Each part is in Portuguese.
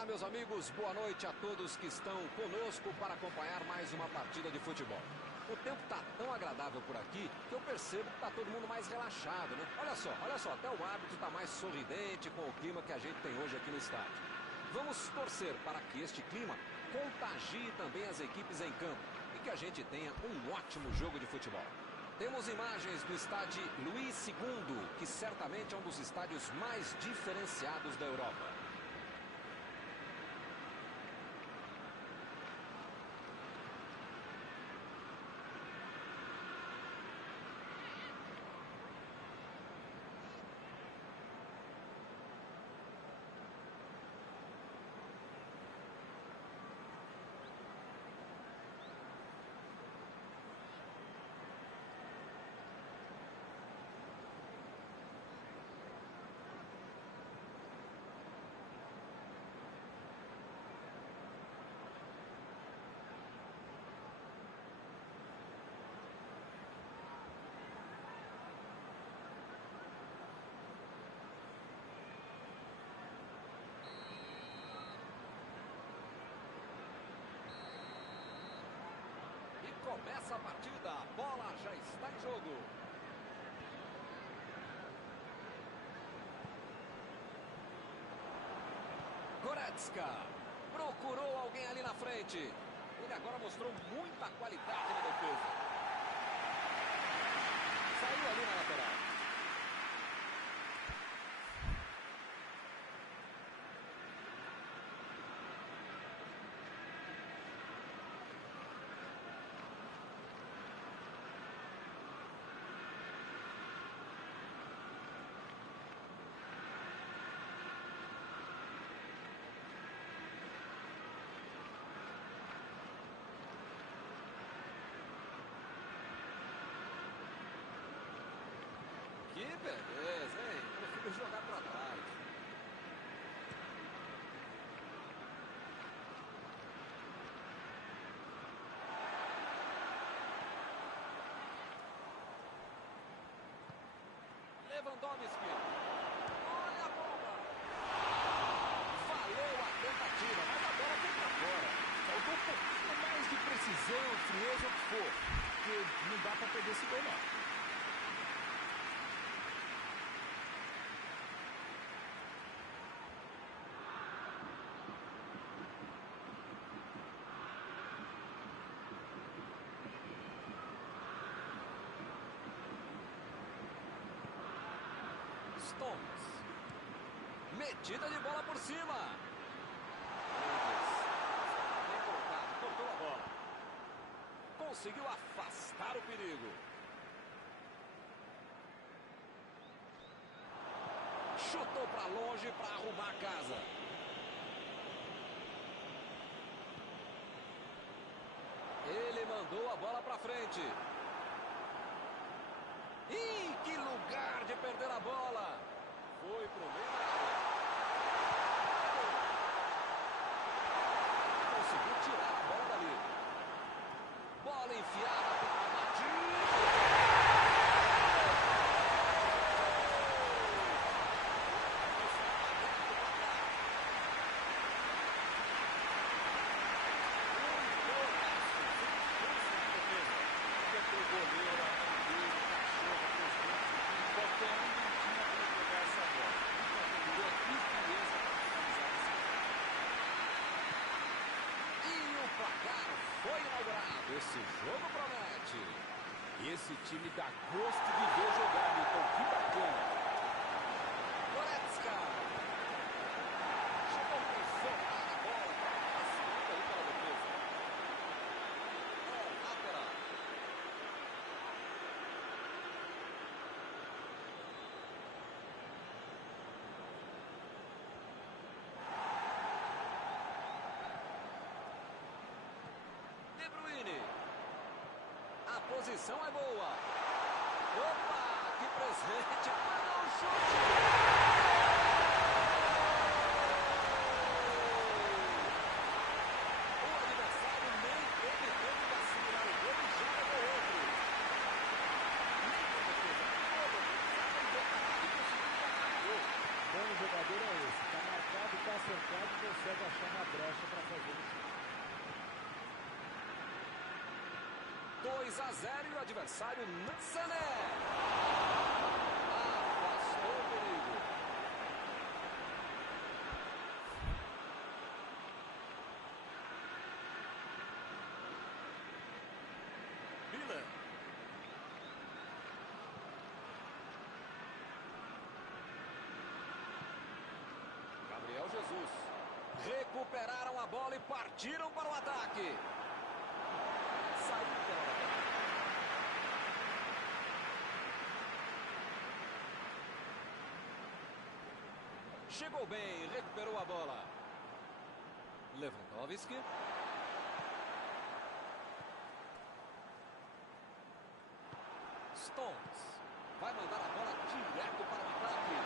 Olá, meus amigos, boa noite a todos que estão conosco para acompanhar mais uma partida de futebol. O tempo está tão agradável por aqui que eu percebo que está todo mundo mais relaxado, né? Olha só, até o árbitro está mais sorridente com o clima que a gente tem hoje aqui no estádio. Vamos torcer para que este clima contagie também as equipes em campo e que a gente tenha um ótimo jogo de futebol. Temos imagens do estádio Luís II, que certamente é um dos estádios mais diferenciados da Europa. Começa a partida, a bola já está em jogo. Goretzka procurou alguém ali na frente. Ele agora mostrou muita qualidade na defesa. Saiu ali na lateral. Que beleza, hein? Prefiro jogar pra trás. Lewandowski. Olha a bomba. Valeu a tentativa, mas a bola foi pra fora. Faltou um pouquinho mais de precisão, frieza, o que for. Porque não dá pra perder esse gol, não. Stones. Metida de bola por cima. Bem colocado, cortou a bola. Conseguiu afastar o perigo. Chutou para longe para arrumar a casa. Ele mandou a bola para frente. Ih, que lugar de perder a bola. Foi pro meio da área. Conseguiu tirar a bola dali. Bola enfiada para batida. Foi inaugurado. Esse jogo promete. Esse time dá gosto de ver jogar, então que bacana. Goretzka. Chegou com força na bola. Passando aí pela defesa. É lateral. De Bruyne. A posição é boa. Opa, que presente. Mandou um chute. O adversário nem teve tempo de assegurar o gol e já levou outro. Nem com defesa. Bom jogador é esse. Está marcado, está acertado e consegue a 2-0 e o adversário Sané. Afastou o perigo. Miller. Gabriel Jesus. Recuperaram a bola e partiram para o ataque. Saiu pela lateral. Chegou bem, recuperou a bola. Lewandowski. Stones. Vai mandar a bola direto para o ataque.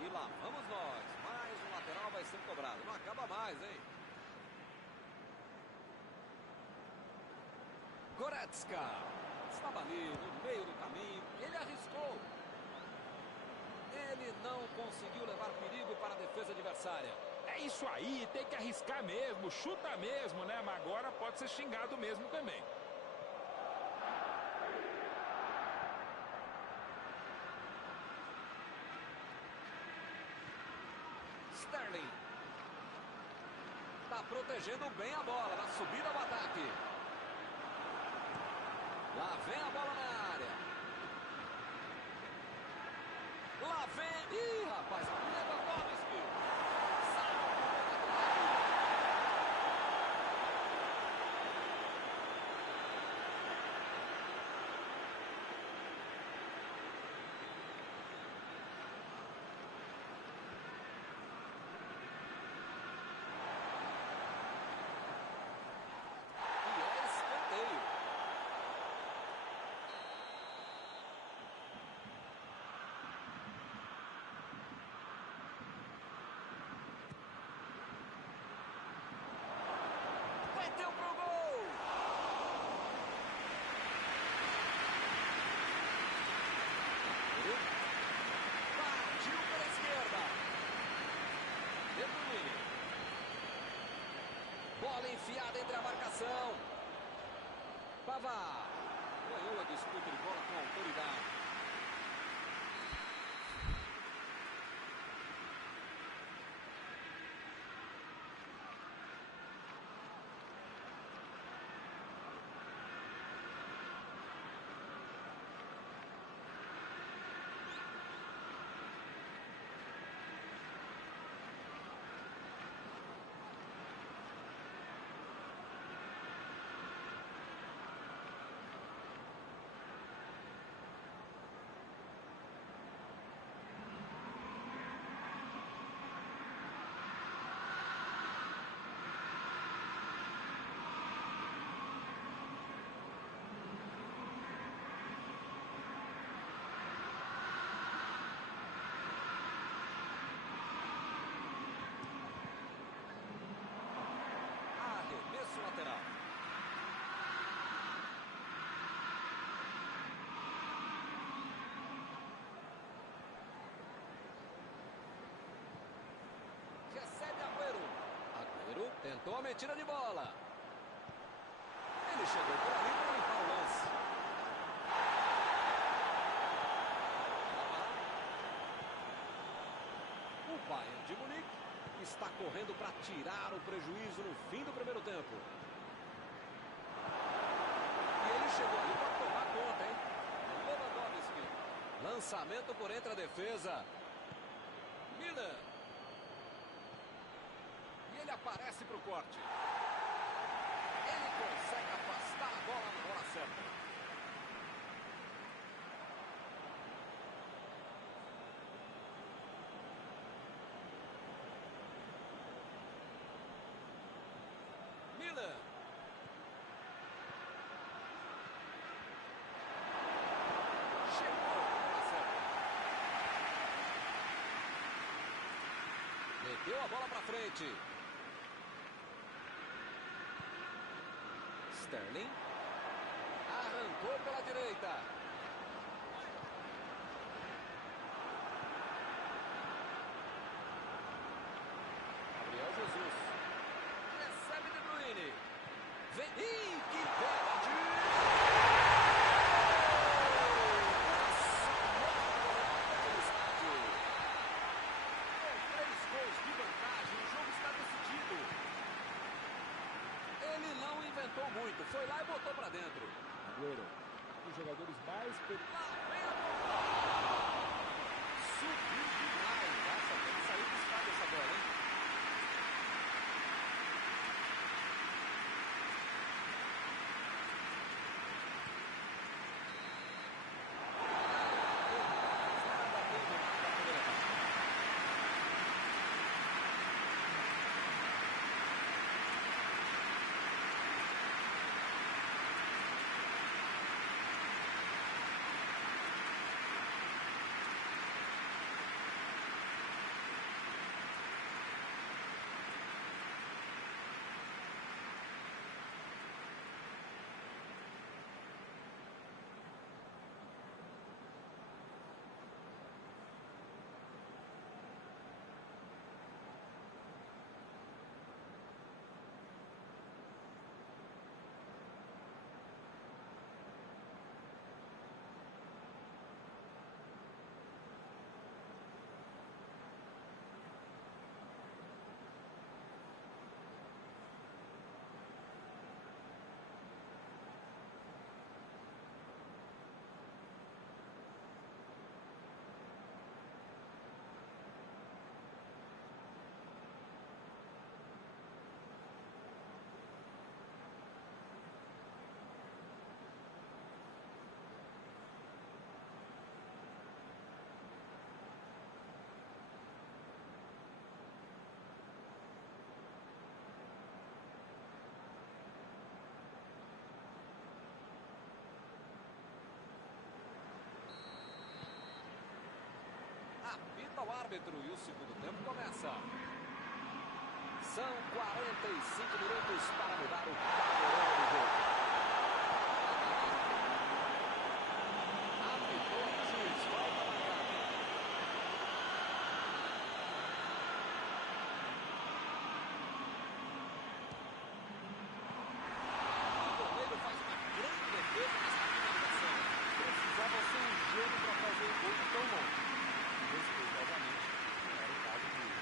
E lá vamos nós. Mais um lateral vai ser cobrado. Não acaba mais, hein? Goretzka. Estava ali no meio do caminho. Ele arriscou. Ele não conseguiu levar perigo para a defesa adversária. É isso aí, tem que arriscar mesmo, chuta mesmo, né? Mas agora pode ser xingado mesmo também. Sterling. Está protegendo bem a bola na subida ao ataque. Lá vem a bola na área. Lá vem. Ih, rapaz, Lewandowski. Salva o ataque. E é escanteio. Bateu pro gol! Partiu pela esquerda. De Bruyne. Bola enfiada entre a marcação. Pavard. Ganhou a disputa de bola com autoridade. Arremesso lateral. Recebe Agüero. Agüero tentou a metida de bola. Ele chegou por ali para limpar o lance. O Bayern de Munique está correndo para tirar o prejuízo no fim do primeiro tempo. E ele chegou ali para tomar conta, hein? Lewandowski. Lançamento por entre a defesa. Miller. E ele aparece para o corte. Ele consegue afastar a bola na hora certa. Miller. Chegou na hora certa. Meteu a bola para frente. Sterling. Arrancou pela direita. feito. Foi lá e botou pra dentro. Agüero, os jogadores mais... Lá vem a bola. Subiu demais. Só tem que sair do estádio essa bola, hein? Apita o árbitro e o segundo tempo começa. São 45 minutos para mudar o panorama do jogo. Apitou o juiz, volta a marcar. O goleiro faz uma grande defesa nessa finalização. Precisava ser um gênio para fazer um gol tão longe. Respeitosamente, não era o caso dele.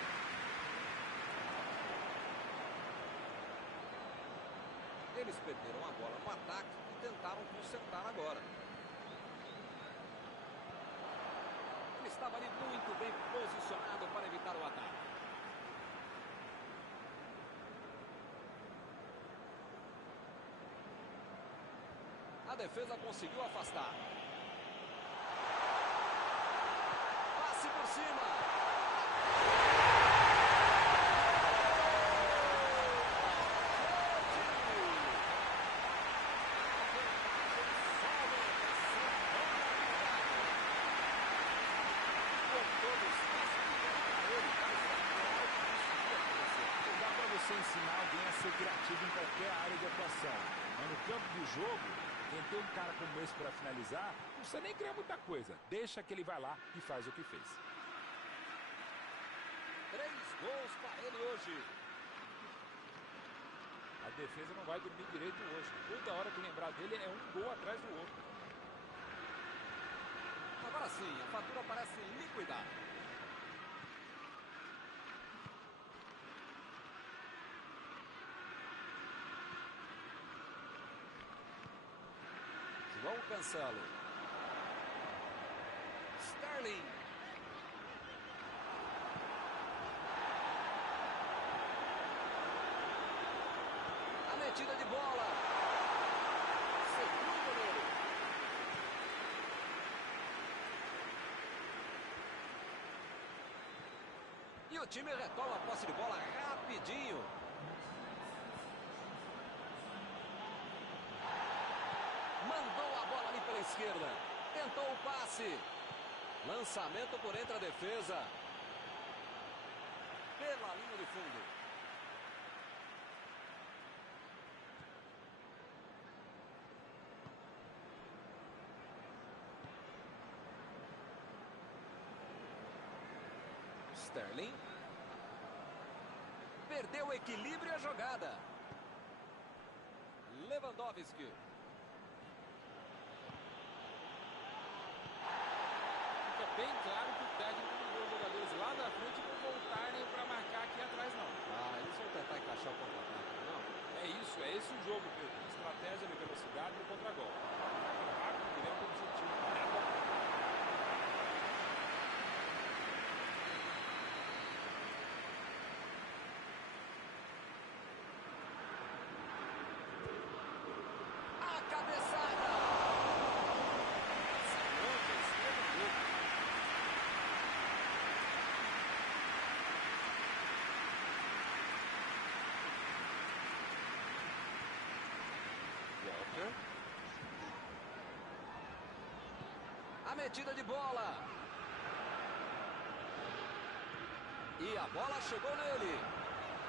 Eles perderam a bola no ataque e tentaram consertar agora. Ele estava ali muito bem posicionado para evitar o ataque. A defesa conseguiu afastar. Passe por cima. Você ensinar alguém a ser criativo em qualquer área de atuação. Mas no campo de jogo, quem tem um cara como esse para finalizar, não precisa nem criar muita coisa. Deixa que ele vai lá e faz o que fez. 3 gols para ele hoje. A defesa não vai dormir direito hoje. Toda hora que lembrar dele é um gol atrás do outro. Agora sim, a fatura parece liquidada. João Cancelo. Sterling. A metida de bola. Segundo goleiro. E o time retoma a posse de bola rapidinho. Mandou a bola ali pela esquerda. Tentou o passe. Lançamento por entre a defesa. Pela linha de fundo. Sterling. Perdeu o equilíbrio e a jogada. Lewandowski. Bem claro que o técnico mandou os jogadores lá da frente não voltarem para marcar aqui atrás, não. Eles vão tentar encaixar o contra-ataque, não? É isso, é esse o jogo, Pedro. Estratégia reserva e velocidade no contragolpe. Rápido, direto, objetivo. A cabeçada! Salvando a esquerda do gol. Walker. A metida de bola. E a bola chegou nele.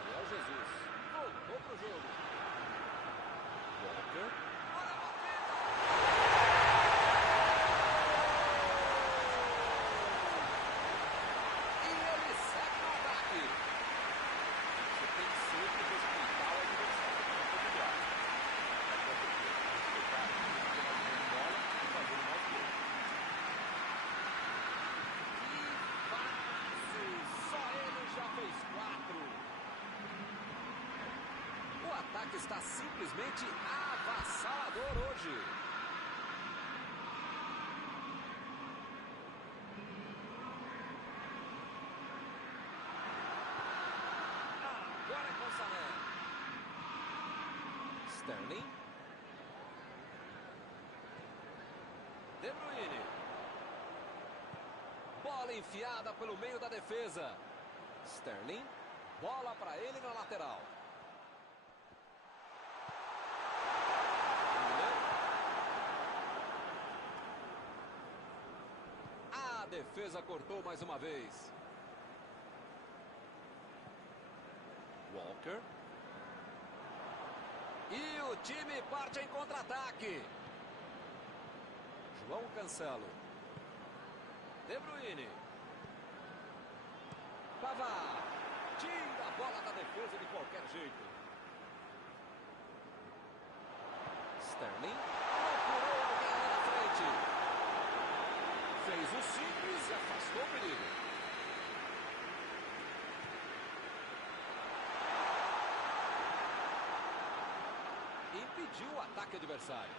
Gabriel Jesus voltou pro jogo. Walker. Olha a batida. E ele segue no ataque. Você tem que sempre respeitar o adversário, não é mudar. Respeitar, a bola e fazer o mais gol. Que passe! Só ele já fez 4. O ataque está simplesmente avassalador hoje. Agora é com Sané. Sterling. De Bruyne. Bola enfiada pelo meio da defesa. Sterling. Bola para ele na lateral. A defesa cortou mais uma vez. Walker. E o time parte em contra-ataque. João Cancelo. De Bruyne. Pavard. Tira a bola da defesa de qualquer jeito. Sterling. Procurou alguém ali na frente. Fez o simples e afastou o perigo. Impediu o ataque adversário.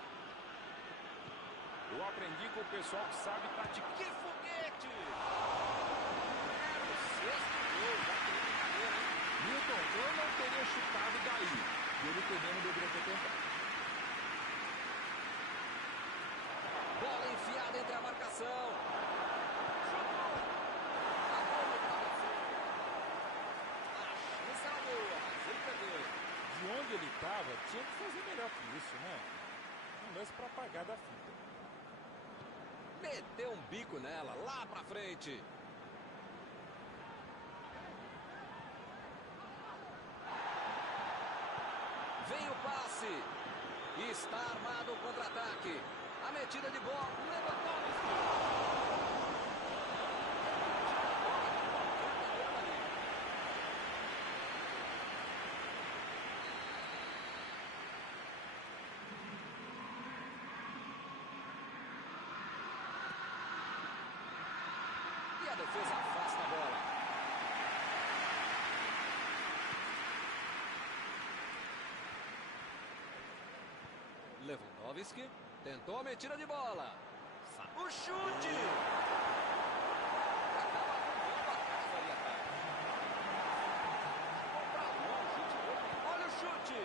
Eu aprendi com o pessoal que sabe praticar. Que foguete! Era o sexto gol da brincadeira, hein? Milton, eu não teria chutado daí. E ele também não deveria ter tentado. Bola enfiada entre a marcação. Chutou. A bola cabeceou. A chance era boa, mas ele perdeu. De onde ele estava, tinha que fazer melhor que isso, né? Um lance para apagar da fita. Meteu um bico nela, lá pra frente. Vem o passe. Está armado o contra-ataque. A metida de bola. Lewandowski. E a defesa afasta a bola. Lewandowski tentou a metida de bola. O chute! Acaba arrumando a casa ali atrás. Ficou pra longe de novo. Olha o chute!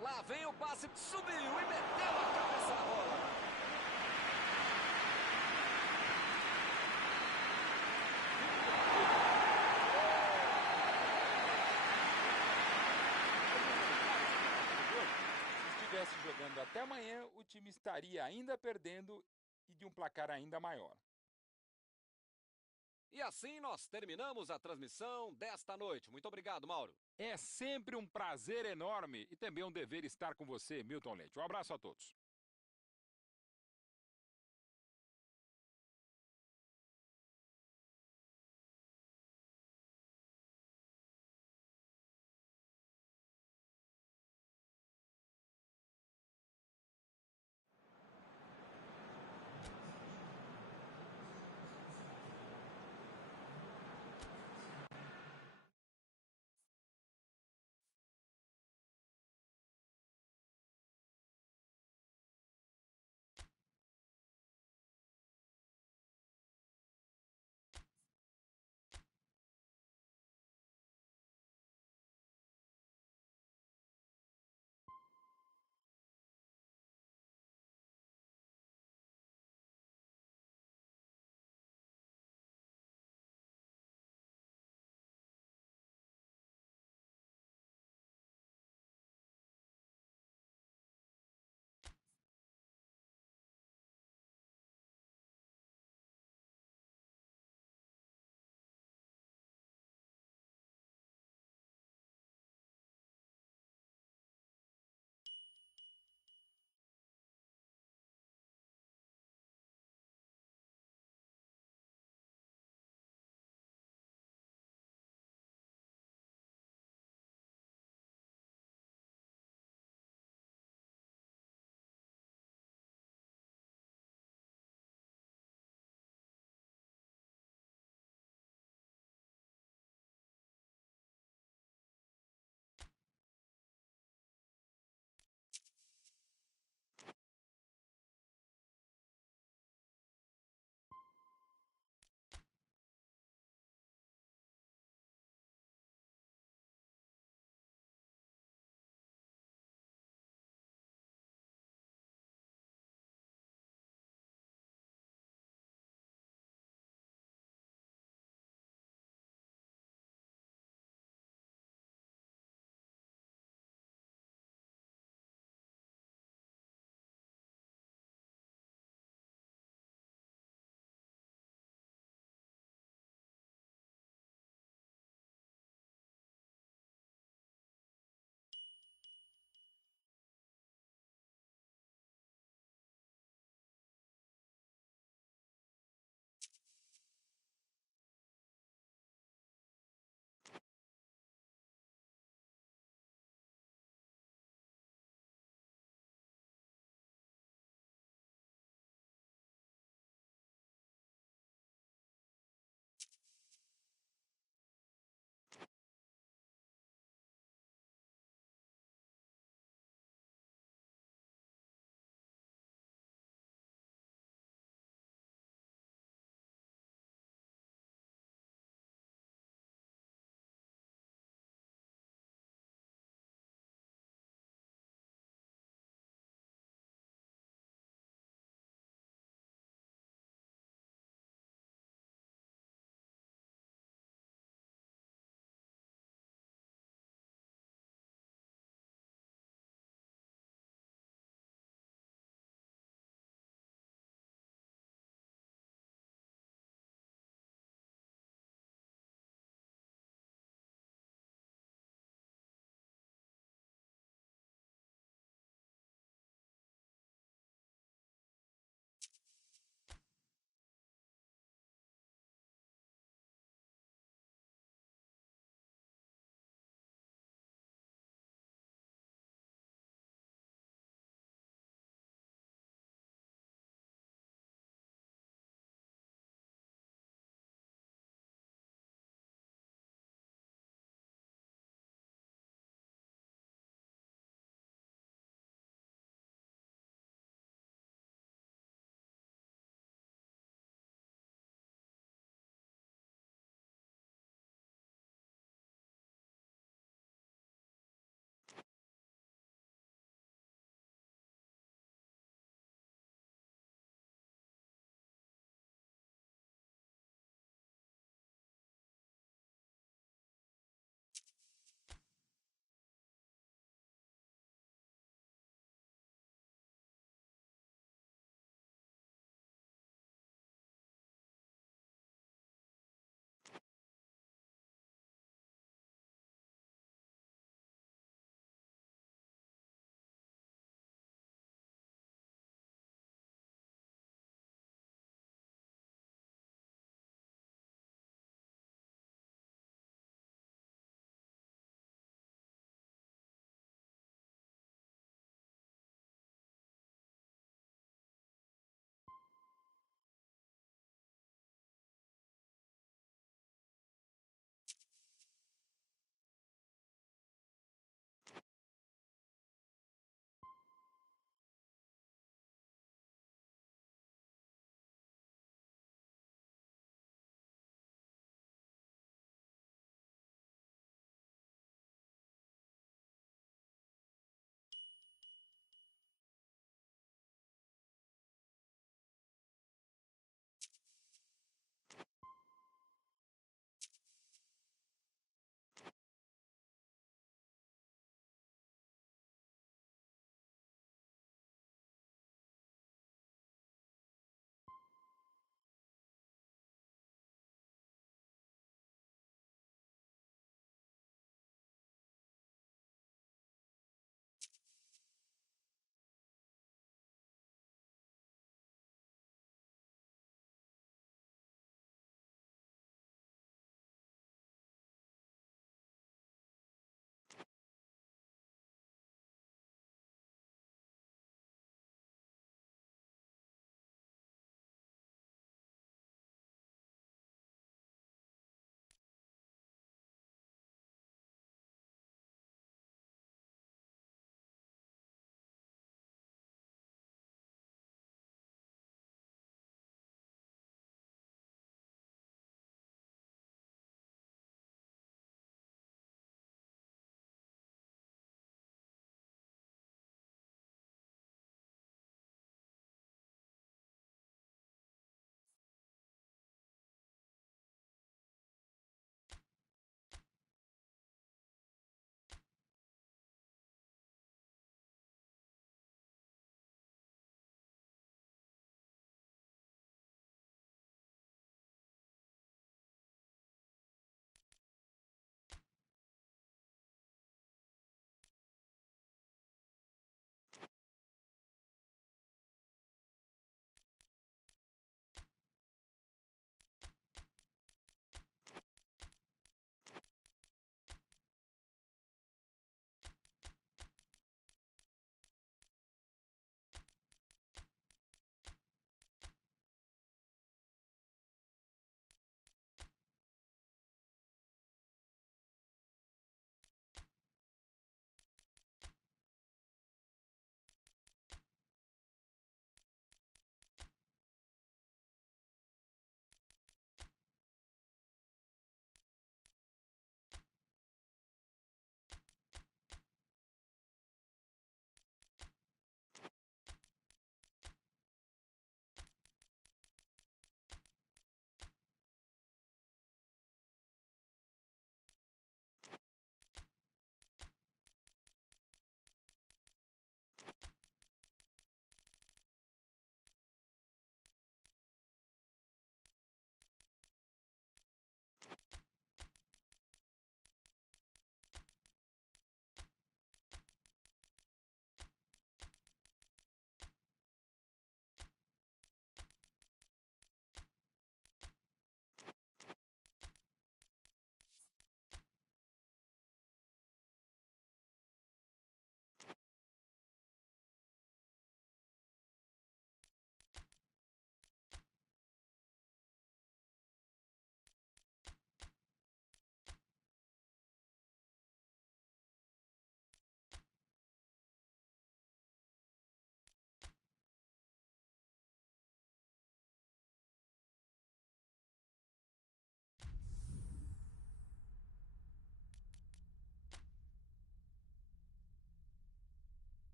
Lá vem o passe, subiu e meteu a cabeça na bola. Se estivesse jogando até amanhã, o time estaria ainda perdendo e de um placar ainda maior. E assim nós terminamos a transmissão desta noite. Muito obrigado, Mauro. É sempre um prazer enorme e também um dever estar com você, Milton Leite. Um abraço a todos.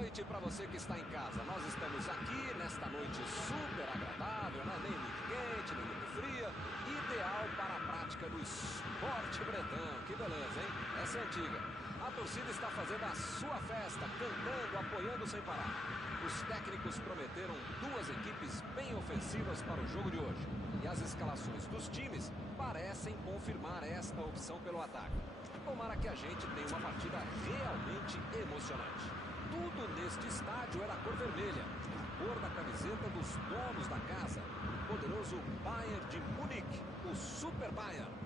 noite para você que está em casa. Nós estamos aqui nesta noite super agradável, né? Nem muito quente, nem muito fria. Ideal para a prática do esporte bretão. Que beleza, hein? Essa é antiga. A torcida está fazendo a sua festa, cantando, apoiando sem parar. Os técnicos prometeram duas equipes bem ofensivas para o jogo de hoje. E as escalações dos times parecem confirmar esta opção pelo ataque. Tomara que a gente tenha uma partida realmente emocionante. Tudo neste estádio é da cor vermelha, a cor da camiseta dos donos da casa, o poderoso Bayern de Munique, o Super Bayern.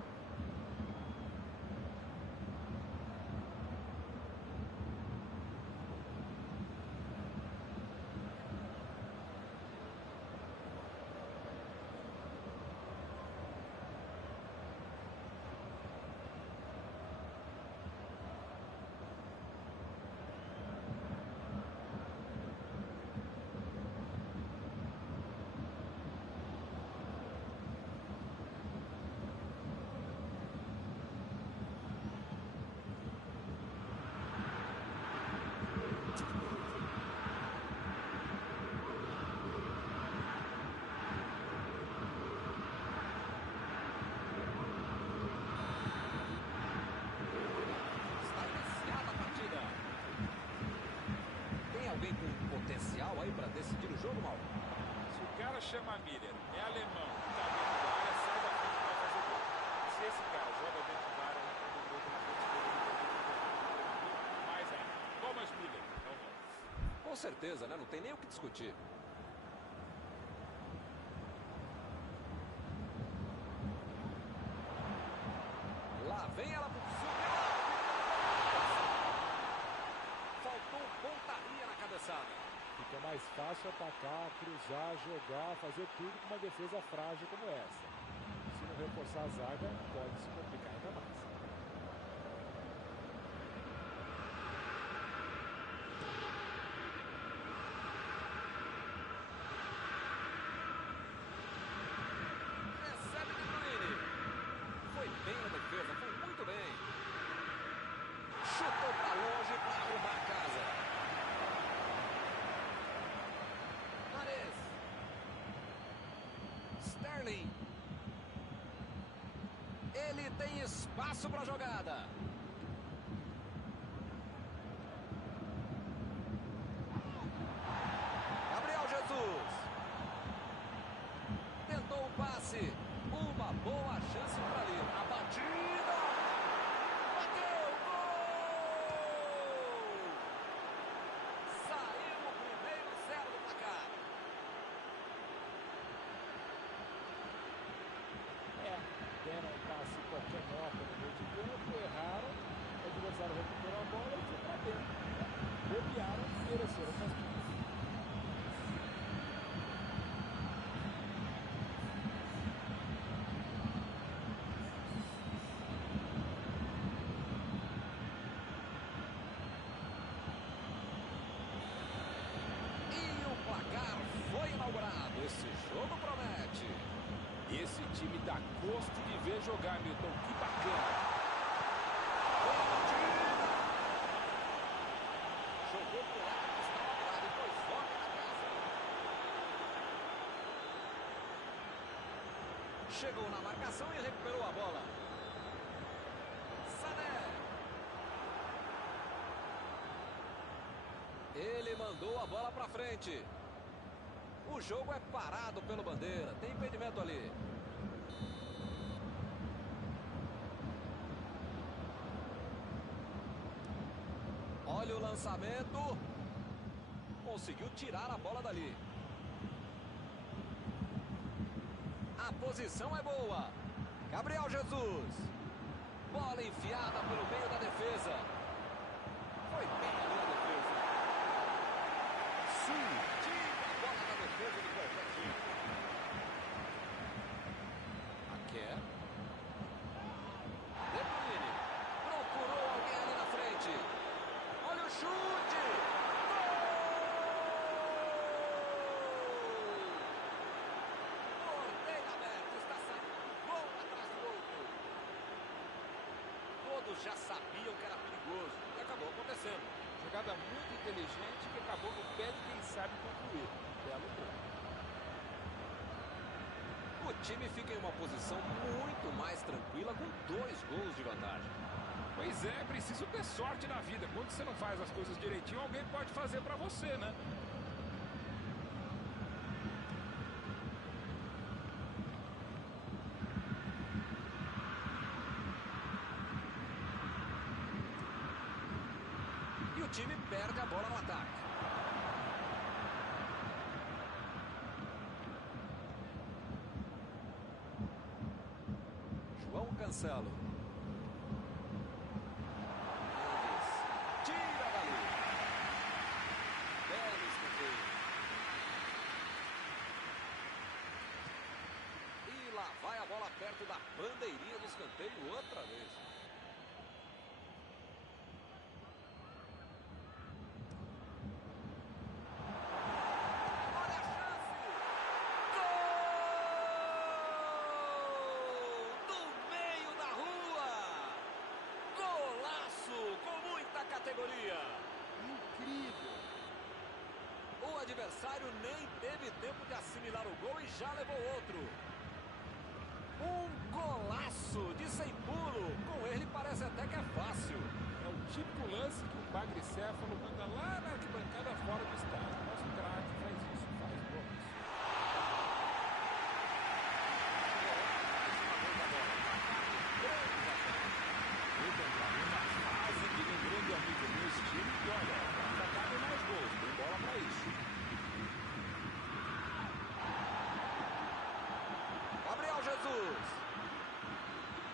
Potencial aí para decidir o jogo, Mauro? Se o cara chama Miller, é alemão, tá dentro da área, sai da frente para fazer gol. Se esse cara joga dentro da área, não tem gol na frente dele, mais ainda. Thomas Miller, é o nome. Com certeza, né? Não tem nem o que discutir. Lá vem ela pro faltou pontaria na cabeçada. Fica mais fácil atacar, cruzar, jogar, fazer tudo com uma defesa frágil como essa. Se não reforçar a zaga, pode se complicar ainda mais. Recebe de Bruyne. Foi bem na defesa, foi muito bem. Chutou para longe para arrumar a casa. Sterling. Ele tem espaço para a jogada. Gabriel Jesus. Tentou o passe. Uma boa chance para ali. A batida. Bateu. Gol! Saiu o primeiro 0 do placar. Deram um passe qualquer nota no meio de campo, erraram, o adversário recuperou a bola e foi para dentro. Bobearam e mereceram o castigo. E o placar foi inaugurado. Esse jogo promete. Esse time dá gosto de ver jogar, Milton. Que bacana. Boa batida. Jogou pro lado que estava virado. Depois volta na casa. Chegou na marcação e recuperou a bola. Sané. Ele mandou a bola para frente. O jogo é parado pelo bandeira. Tem impedimento ali. Olha o lançamento. Conseguiu tirar a bola dali. A posição é boa. Gabriel Jesus. Bola enfiada pelo meio da defesa. Foi bem ali na defesa. Tira a bola da defesa de qualquer time. Aqui é. De Bruyne. Procurou alguém ali na frente. Olha o chute. Gol! Porteiro aberto. Está saindo gol atrás do outro. Todos já sabiam que era perigoso. E acabou acontecendo. Jogada muito inteligente que acabou no pé de quem sabe concluir. Belo gol. O time fica em uma posição muito mais tranquila com 2 gols de vantagem. Pois é, preciso ter sorte na vida. Quando você não faz as coisas direitinho, alguém pode fazer pra você, né? E o time perde a bola no ataque. João Cancelo. Tira dali. Belo escanteio. E lá vai a bola perto da bandeirinha do escanteio outra vez. Olha a chance. Gol! Do meio da rua. Golaço com muita categoria. Incrível. O adversário nem teve tempo de assimilar o gol e já levou outro. Um golaço de sem pulo. Com ele parece até que é fácil. É o típico lance que o magricéfalo manda lá na arquibancada fora do estádio. Nosso craque faz isso, faz gols. Muito bem, uma fase de um grande amigo meu estilo. E olha, já cabe mais gols, tem bola pra isso. Gabriel Jesus.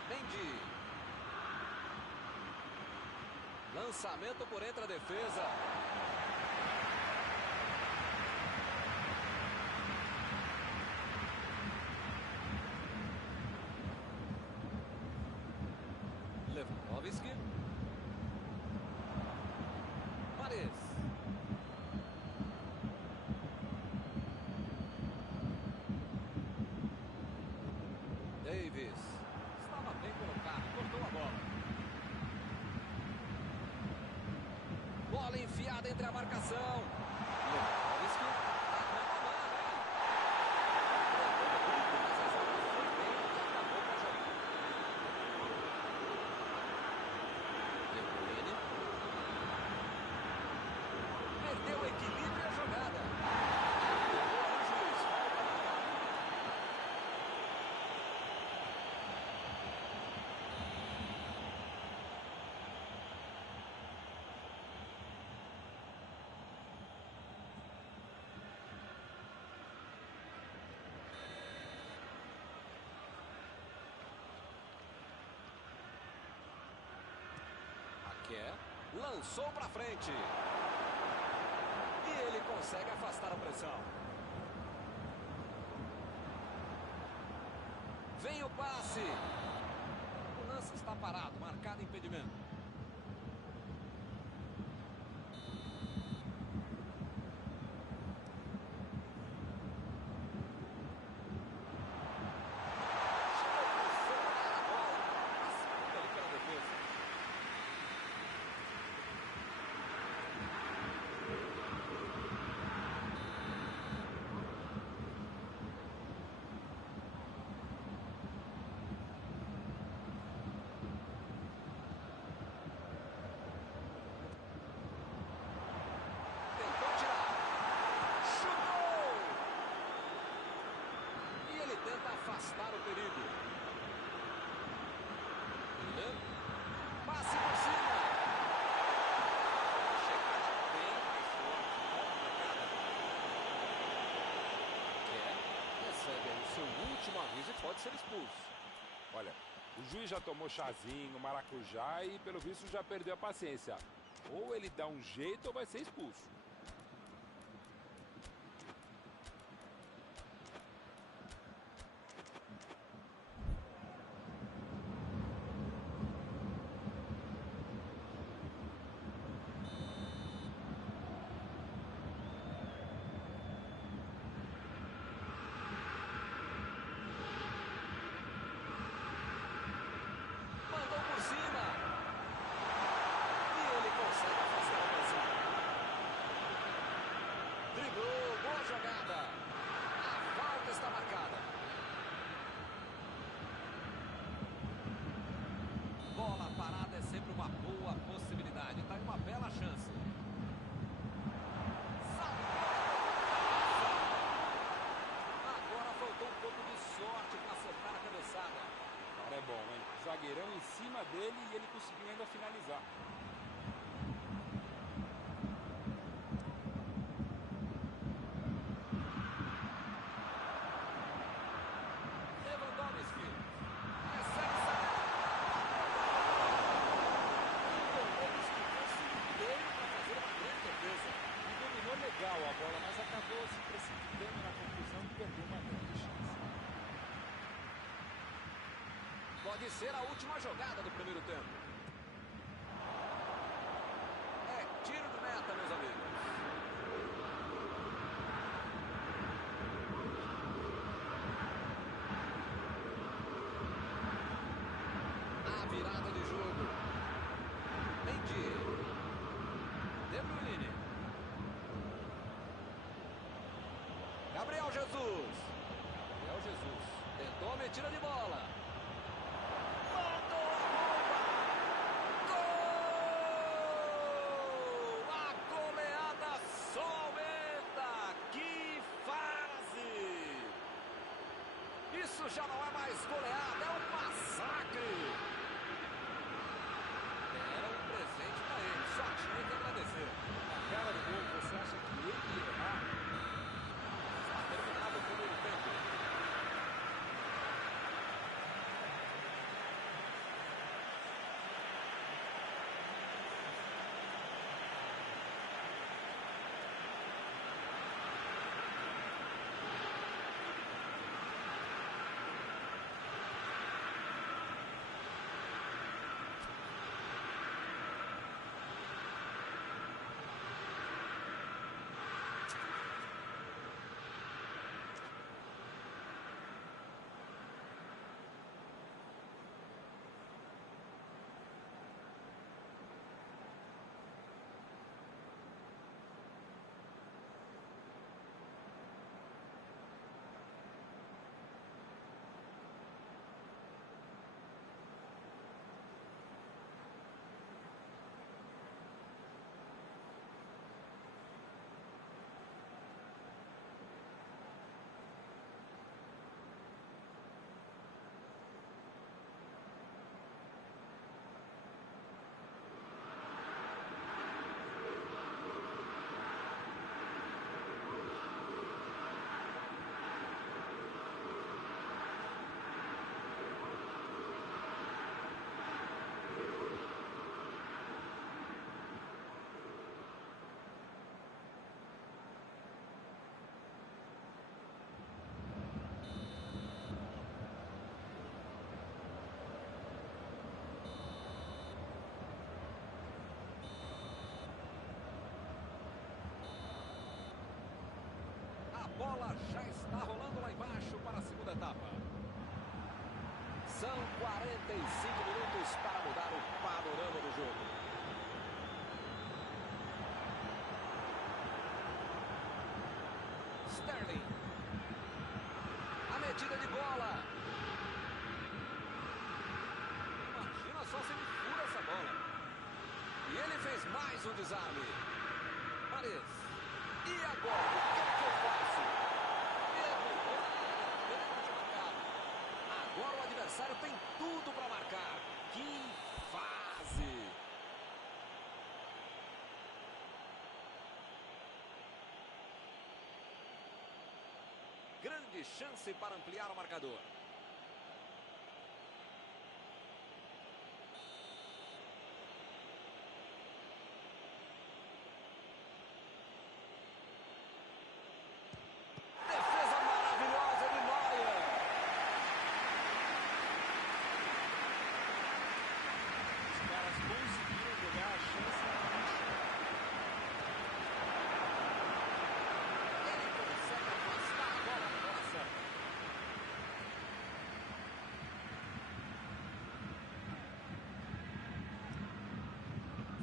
Mendy. Lançamento por entre a defesa. Lewandowski. Mares. Davis. Estava bem colocado, cortou a bola. Bola enfiada entre a marcação. Lewandowski. Tá mano a mano, hein? Mas a zaga foi bem e acabou com a jogada. De Bruyne. Perdeu o equilíbrio e a jogada. Boa, o juiz. Falta no ataque. Aqui lançou pra frente. E ele consegue afastar a pressão. Vem o passe. O lance está parado, marcado impedimento. Afastar o perigo. Passe por cima. Chegada bem mais forte. Recebe aí o seu último aviso e pode ser expulso. Olha, o juiz já tomou chazinho, maracujá e pelo visto já perdeu a paciência. Ou ele dá um jeito ou vai ser expulso. Mandou por cima. E ele consegue afastar a pressão. zagueirão em cima dele e ele conseguiu ainda finalizar. Lewandowski. Recebe Sané. Lewandowski conseguiu para fazer uma grande defesa. E dominou legal a bola, mas acabou se precipitando na conclusão e perdeu uma grande chance. Pode ser a última jogada do primeiro tempo. É tiro de meta, meus amigos. A virada de jogo. Mendy. De Bruyne. Gabriel Jesus. Gabriel Jesus. Tentou a metida de bola. Isso já não é mais goleada, é um massacre. Era um presente para ele, só tinha que agradecer. Na cara do gol, você acha que ele ia errar? Está terminado o primeiro tempo. Bola já está rolando lá embaixo para a segunda etapa. São 45 minutos para mudar o panorama do jogo. Sterling. A metida de bola. Imagina só se ele fura essa bola. E ele fez mais um desarme. Mares. E agora? O que eu faço? Agora o adversário tem tudo para marcar. Que fase! Grande chance para ampliar o marcador.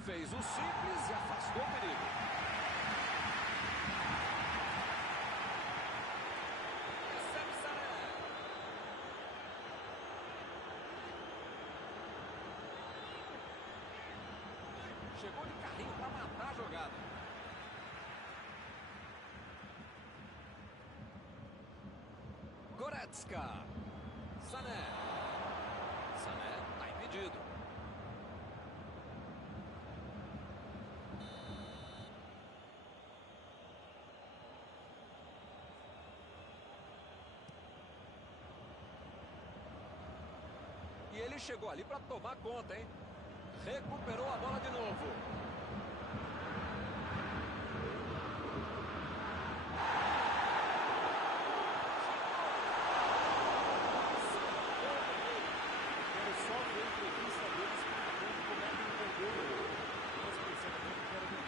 Fez o simples e afastou o perigo. Recebe Sané. Chegou de carrinho para matar a jogada. Goretzka. Sané. Sané está em impedido. E ele chegou ali para tomar conta, hein? Recuperou a bola de novo. Quero só ver a entrevista deles explicando como é que entendeu o jogo. Mas sinceramente eu quero ver.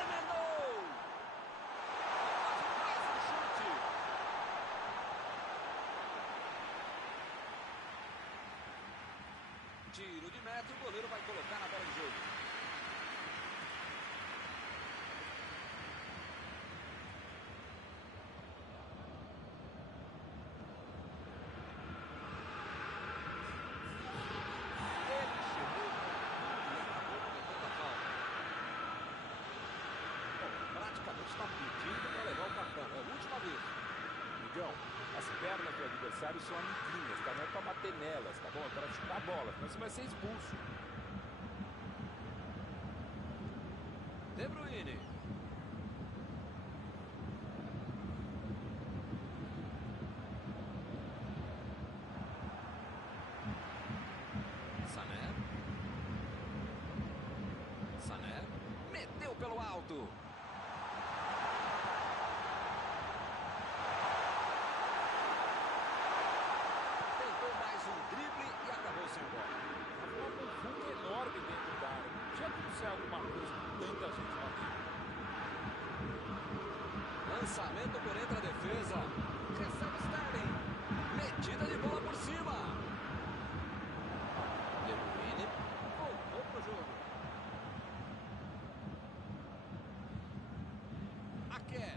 Emendou! Mais um chute. Tiro de meta e o goleiro vai colocar na bola de jogo. Ele chegou com tudo e acabou cometendo a falta. Bom, praticamente está pedindo para levar o cartão. É a última vez. Migão, as pernas do adversário são amiguinhas, tá? Não é pra bater nelas, tá bom? É pra chutar a bola, senão você vai ser expulso. De Bruyne. Sané. Sané. Meteu pelo alto. Tentou mais um drible e acabou sem bola. Uma muvuca enorme dentro da área. Não tinha como ser alguma coisa com tanta gente lá dentro. Lançamento por entre a defesa. Recebe Sterling. Metida de bola por cima. De Bruyne voltou pro jogo. Aké.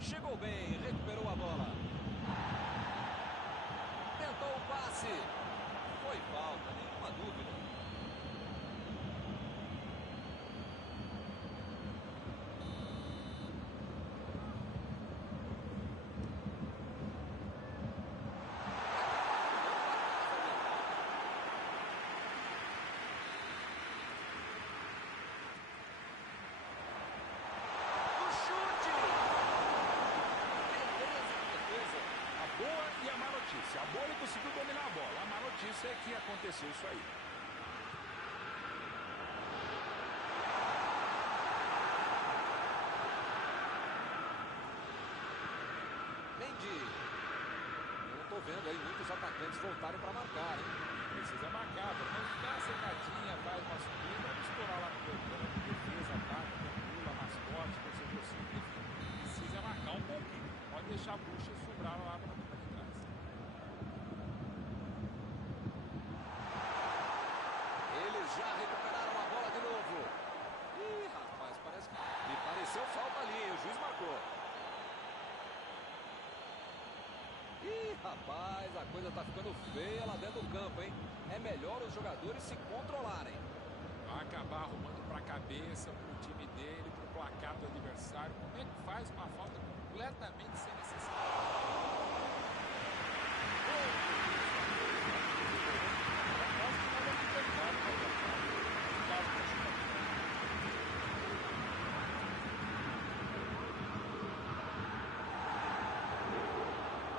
Chegou bem, recuperou a bola. Tentou o passe. Foi falta, nenhuma dúvida. O chute! Beleza de defesa. A boa e a má notícia. A boa ele conseguiu dominar a bola. A má notícia é que aconteceu isso aí. Mendy. Eu não tô vendo aí muitos atacantes voltarem para marcar, hein? Precisa marcar, pelo menos dá uma secadinha, faz uma subida, vamos estourar lá no campo. Defesa, ataque, pula, mascote, torcedor simples. Precisa marcar um pouquinho. Pode deixar a bucha sobrar lá para trás. Eles já recuperaram a bola de novo. Ih, rapaz, parece que me pareceu falta ali, hein? O juiz marcou. Ih, rapaz, a coisa tá ficando feia lá dentro do campo, hein? É melhor os jogadores se controlarem. Vai acabar arrumando para a cabeça, para o time dele, para o placar do adversário. Como é que faz uma falta completamente sem necessidade?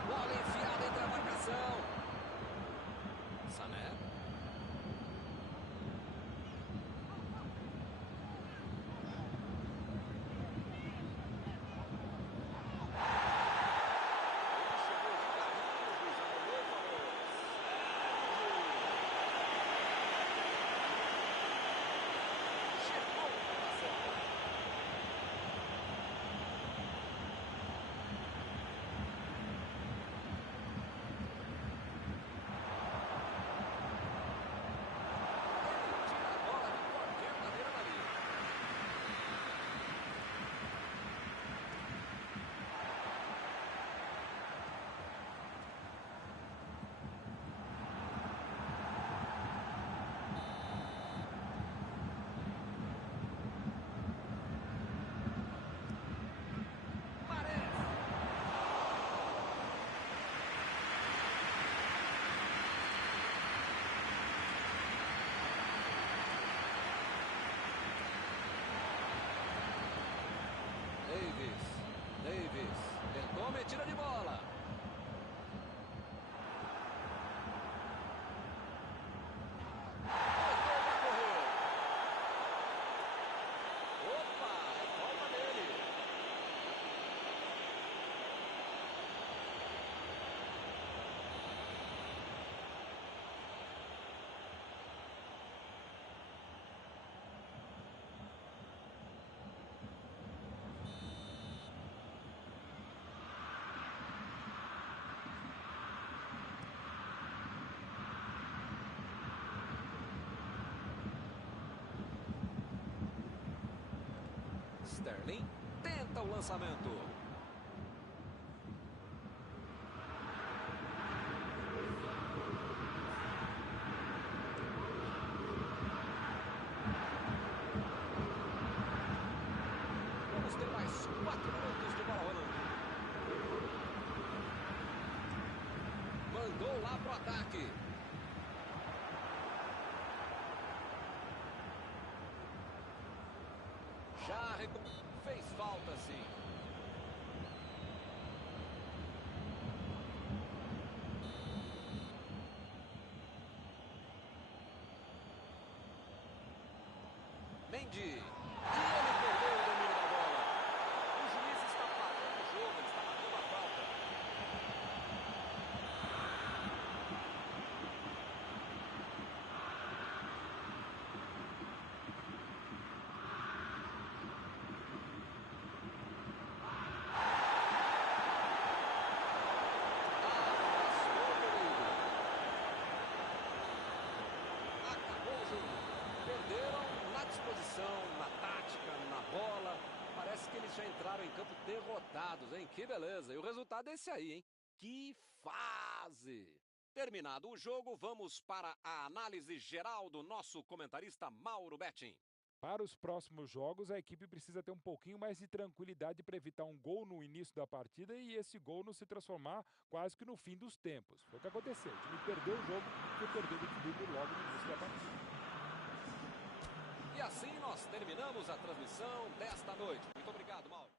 Bola enfiada entre a marcação. Sané. Ele Sterling tenta o lançamento. Vamos ter mais 4 minutos de bola rolando. Mandou lá pro ataque. Já fez falta, sim. Mendy. E ele perdeu o domínio da bola. O juiz está parando o jogo, ele está marcando a falta. Acabou o jogo. Perderam na disposição, na tática, na bola. Parece que eles já entraram em campo derrotados, hein? Que beleza. E o resultado é esse aí, hein? Que fase! Terminado o jogo, vamos para a análise geral do nosso comentarista Mauro Betting. Para os próximos jogos, a equipe precisa ter um pouquinho mais de tranquilidade para evitar um gol no início da partida e esse gol não se transformar quase que no fim dos tempos. Foi o que aconteceu. O time perdeu o jogo e perdeu o equilíbrio logo no início da partida. E assim nós terminamos a transmissão desta noite. Muito obrigado, Mauro.